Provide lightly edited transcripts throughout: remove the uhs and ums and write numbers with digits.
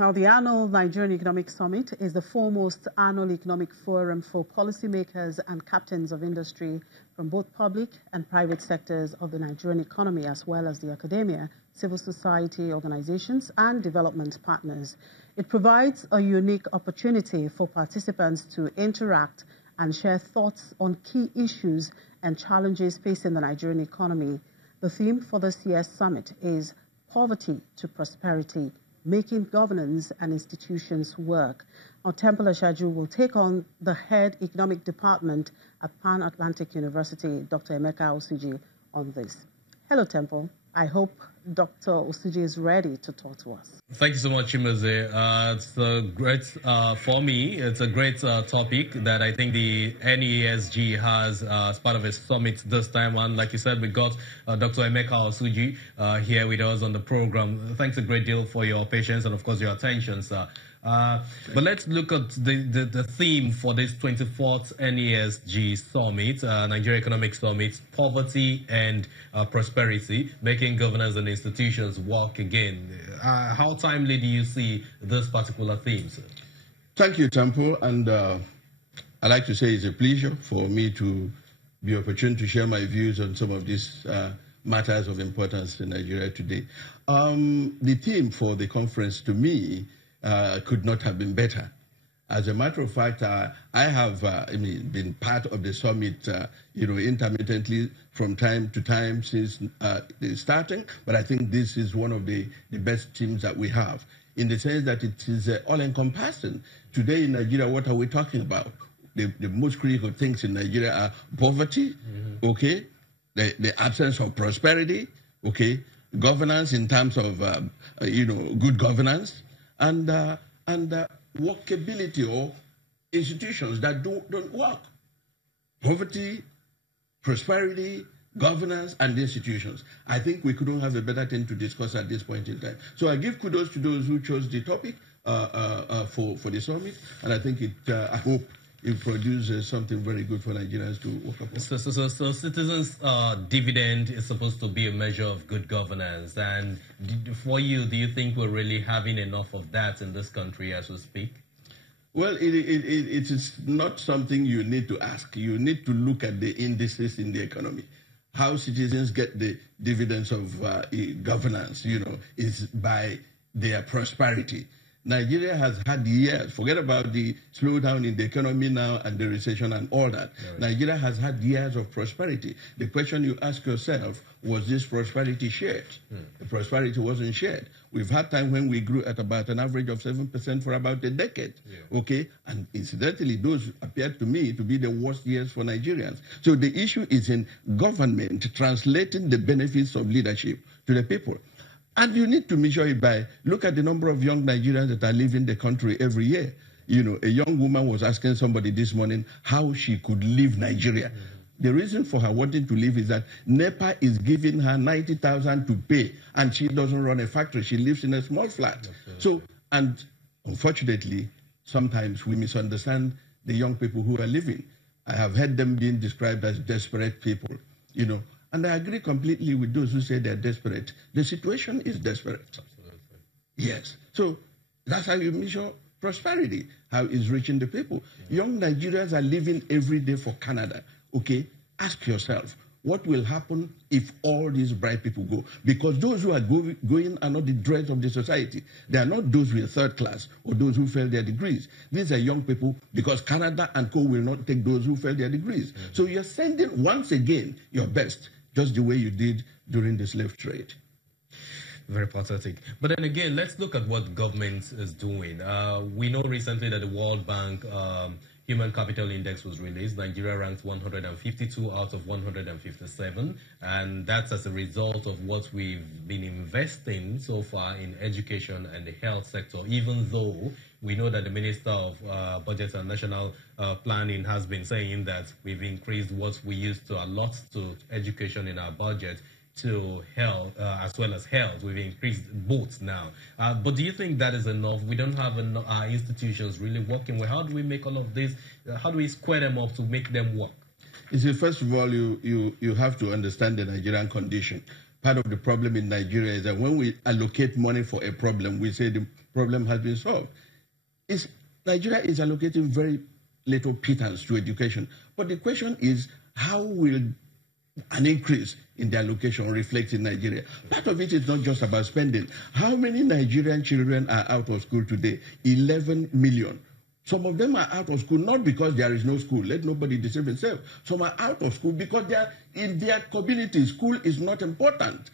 Now, the annual Nigerian Economic Summit is the foremost annual economic forum for policymakers and captains of industry from both public and private sectors of the Nigerian economy, as well as the academia, civil society organizations, and development partners. It provides a unique opportunity for participants to interact and share thoughts on key issues and challenges facing the Nigerian economy. The theme for this year's summit is Poverty to Prosperity, Making Governance and Institutions Work. Now, Temple Ashaju will take on the head economic department at Pan Atlantic University, Dr. Emeka Osuji, on this. Hello, Temple. I hope Dr. Osuji is ready to talk to us. Thank you so much, Chimoze. It's a great, for me, it's a great topic that I think the NESG has as part of its summit this time. And like you said, we got Dr. Emeka Osuji here with us on the program. Thanks a great deal for your patience and, of course, your attention, sir. But let's look at the theme for this 24th NESG Summit, Nigeria Economic Summit, Poverty and Prosperity, Making Governance and Institutions Work Again. How timely do you see this particular theme, sir? Thank you, Temple. And I'd like to say it's a pleasure for me to be opportune to share my views on some of these matters of importance in Nigeria today. The theme for the conference, to me, could not have been better. As a matter of fact, I have been part of the summit, intermittently from time to time since the starting, but I think this is one of the best teams that we have, in the sense that it is all-encompassing. Today in Nigeria, what are we talking about? The most critical things in Nigeria are poverty, okay, the absence of prosperity, okay, governance in terms of, good governance, and workability or institutions that don't work. Poverty, prosperity, governance, and institutions. I think we couldn't have a better thing to discuss at this point in time. So I give kudos to those who chose the topic for the summit, and I think I hope it produces something very good for Nigerians to work upon. So citizens' dividend is supposed to be a measure of good governance. And for you, do you think we're really having enough of that in this country as we speak? Well, it is not something you need to ask. You need to look at the indices in the economy. How citizens get the dividends of governance, is by their prosperity. Nigeria has had years, forget about the slowdown in the economy now and the recession and all that. Right. Nigeria has had years of prosperity. The question you ask yourself, was this prosperity shared? The prosperity wasn't shared. We've had time when we grew at about an average of 7% for about a decade, okay? And incidentally, those appeared to me to be the worst years for Nigerians. So the issue is in government translating the benefits of leadership to the people. And you need to measure it by, look at the number of young Nigerians that are leaving the country every year. A young woman was asking somebody this morning how she could leave Nigeria. The reason for her wanting to leave is that NEPA is giving her 90,000 to pay, and she doesn't run a factory. She lives in a small flat. So, and unfortunately, sometimes we misunderstand the young people who are leaving. I have heard them being described as desperate people, And I agree completely with those who say they're desperate. The situation is desperate. Absolutely. Yes. So that's how you measure prosperity, how it's reaching the people. Young Nigerians are living every day for Canada. Okay? Ask yourself, what will happen if all these bright people go? Because those who are going are not the dregs of the society. They are not those with third class or those who failed their degrees. These are young people, because Canada and co will not take those who failed their degrees. So you're sending, once again, your best, just the way you did during the slave trade. Very pathetic. But then again, let's look at what government is doing. We know recently that the World Bank Human Capital Index was released. Nigeria ranked 152 out of 157. And that's as a result of what we've been investing so far in education and the health sector, even though we know that the Minister of Budget and National Planning has been saying that we've increased what we used to allot to education in our budget to health as well as health. We've increased both now. But do you think that is enough? We don't have our institutions really working well. How do we make all of this? How do we square them up to make them work? You see, first of all, you have to understand the Nigerian condition. Part of the problem in Nigeria is that when we allocate money for a problem, we say the problem has been solved. Nigeria is allocating very little pittance to education. But the question is, how will an increase in the allocation reflect in Nigeria? Part of it is not just about spending. How many Nigerian children are out of school today? 11 million. Some of them are out of school not because there is no school. Let nobody deceive himself. Some are out of school because they are in their community. School is not important.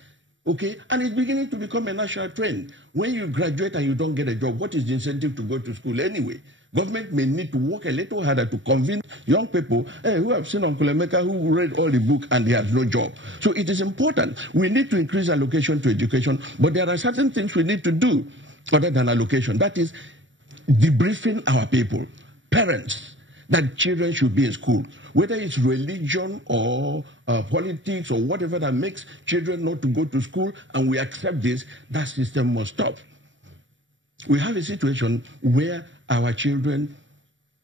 Okay? And it's beginning to become a national trend. When you graduate and you don't get a job, what is the incentive to go to school anyway? Government may need to work a little harder to convince young people who have seen Uncle Emeka, who read all the book and he has no job. So it is important. We need to increase allocation to education, but there are certain things we need to do other than allocation. That is debriefing our people, parents, that children should be in school, whether it's religion or politics or whatever that makes children not to go to school, and we accept this, that system must stop. We have a situation where our children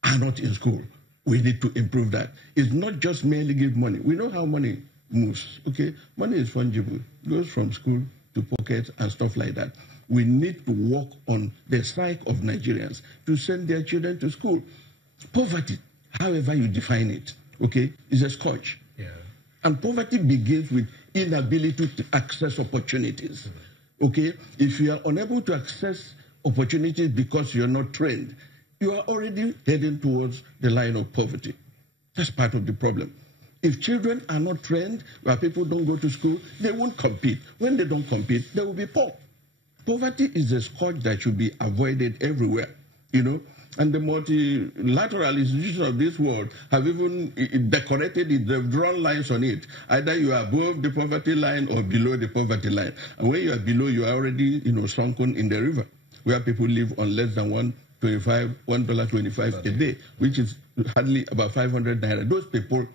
are not in school. We need to improve that. It's not just merely give money. We know how money moves, okay? Money is fungible. It goes from school to pockets and stuff like that. We need to work on the psyche of Nigerians to send their children to school. Poverty, however you define it, okay, is a scourge. Yeah. And poverty begins with inability to access opportunities. Okay? If you are unable to access opportunities because you're not trained, you are already heading towards the line of poverty. That's part of the problem. If children are not trained, where people don't go to school, they won't compete. When they don't compete, they will be poor. Poverty is a scourge that should be avoided everywhere, you know. And the multilateral institutions of this world have even decorated it. They've drawn lines on it. Either you are above the poverty line or below the poverty line. And when you are below, you are already, sunken in the river, where people live on less than $1.25 a day, which is hardly about 500 naira. Those people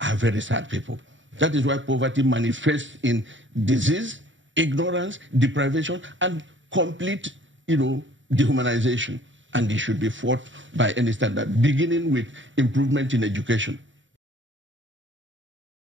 are very sad people. That is why poverty manifests in disease, ignorance, deprivation, and complete, dehumanization. And it should be fought by any standard, beginning with improvement in education.